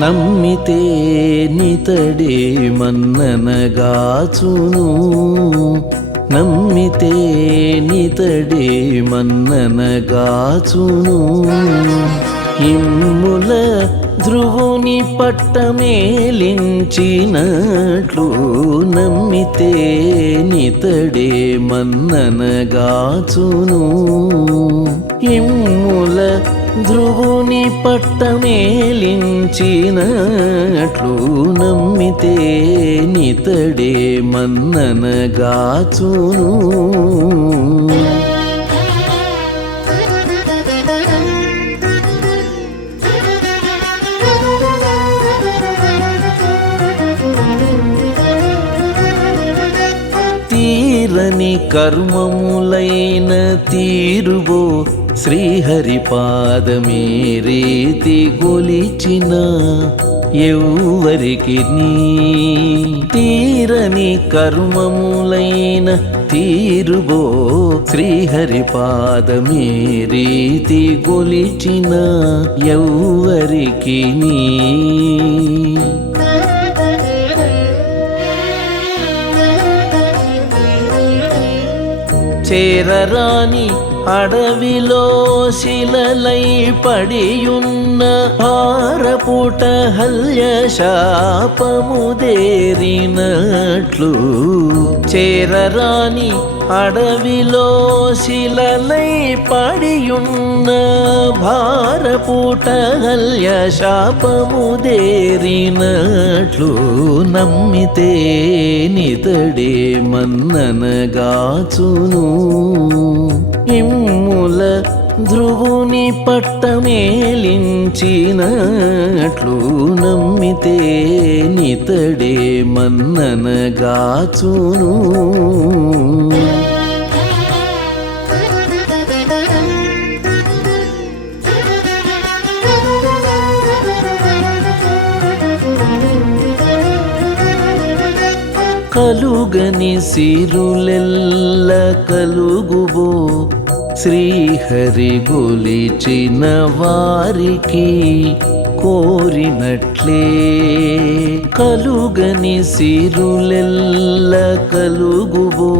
నమ్మితే నితడే మన్ననగాచును. నమ్మితే నితడే మన్ననగాచును. ఇమ్ముల ధ్రువుని పట్టమేలించినట్లు నమ్మితే నితడే మన్ననగాచును. ఇమ్ముల ధ్రువుని పట్టమేలించినట్లు నమ్మితే నితడే మన్ననగాచును. తీరని కర్మములైన తీరువో శ్రీహరి పాదమే రీతి గొలిచిన ఎవ్వరికి తీరని కర్మములైన తీరుబో శ్రీహరి పాదమే రీతి గొలిచిన ఎవ్వరికి నీ. చేరరాని అడవిలో శిలలై పడియున్న భారపుట హల్య శాపముదేరినట్లు చేరరాని అడవిలో శిలలై పడియున్న భారపుట హల్య శాపముదేరినట్లు నమ్మితే నితడే మన్ననగాచును ఇమ్ముల ధ్రువుని పట్టమేలించినట్లు నమ్మితే నితడే మన్ననగాచును. కలుగని సిరులెల్ల కలుగుబో శ్రీహరి గొలిచిన వారికి కోరినట్లే. కలుగని సిరులెల్ల కలుగువో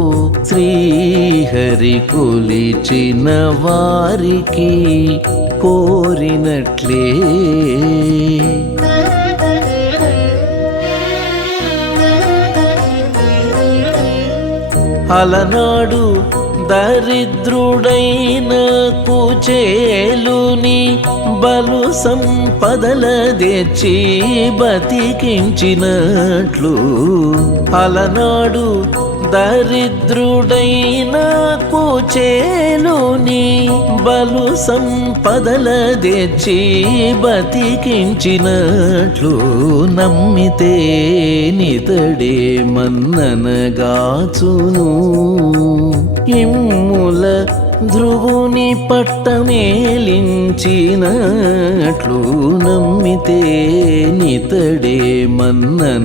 శ్రీహరి కొలిచిన వారికి కోరినట్లే. అలనాడు దరిద్రుడైన కుచేలుని బలు సంపదల తెచ్చి బతికించినట్లు అలనాడు దరిద్రుడైన కూచేలుని బలు సంపదల తెచ్చి బతికించినట్లు నమ్మితే నితడే మన్ననగాచును. ఇమ్ముల ధ్రువుని పట్టమేలించినట్లు నమ్మితే నితడే మన్ననగాచును.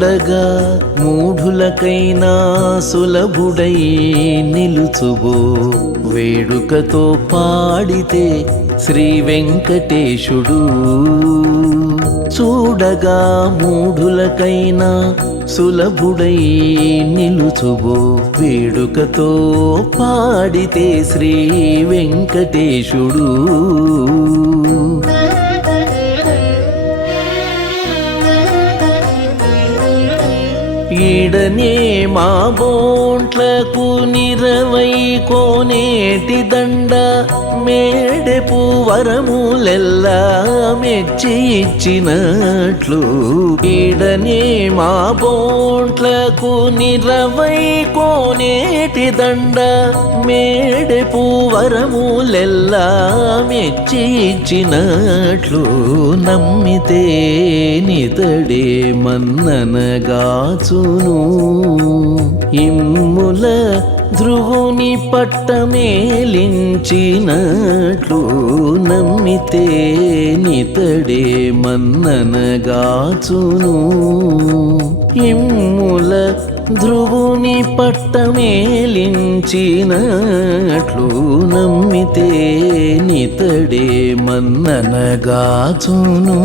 చూడగా మూఢులకైనా సులభుడై నిలుచుబో వేడుకతో పాడితే శ్రీ వెంకటేశుడు చూడగా మూఢులకైనా సులభుడై నిలుచుబో వేడుకతో పాడితే శ్రీ వెంకటేశుడు ఈడనే మా బోంట్లకు నిరవై కోనేటి దండ. మేడెపు వరములెల్లా మెచ్చి ఇచ్చినట్లు ఈడనే మా బోంట్లకు నిరవై కోనేటి దండ. మేడెపు వరములెల్లా మెచ్చి ఇచ్చినట్లు నమ్మితే నితడే మన్ననగాచును. ఇమ్ముల ధ్రువుని పట్టమేలించినట్లు నమ్మితే నితడే మన్ననగాచును. ఇమ్ముల ధ్రువుని పట్టమేలించినట్లు నమ్మితే నితడే మన్ననగాచును.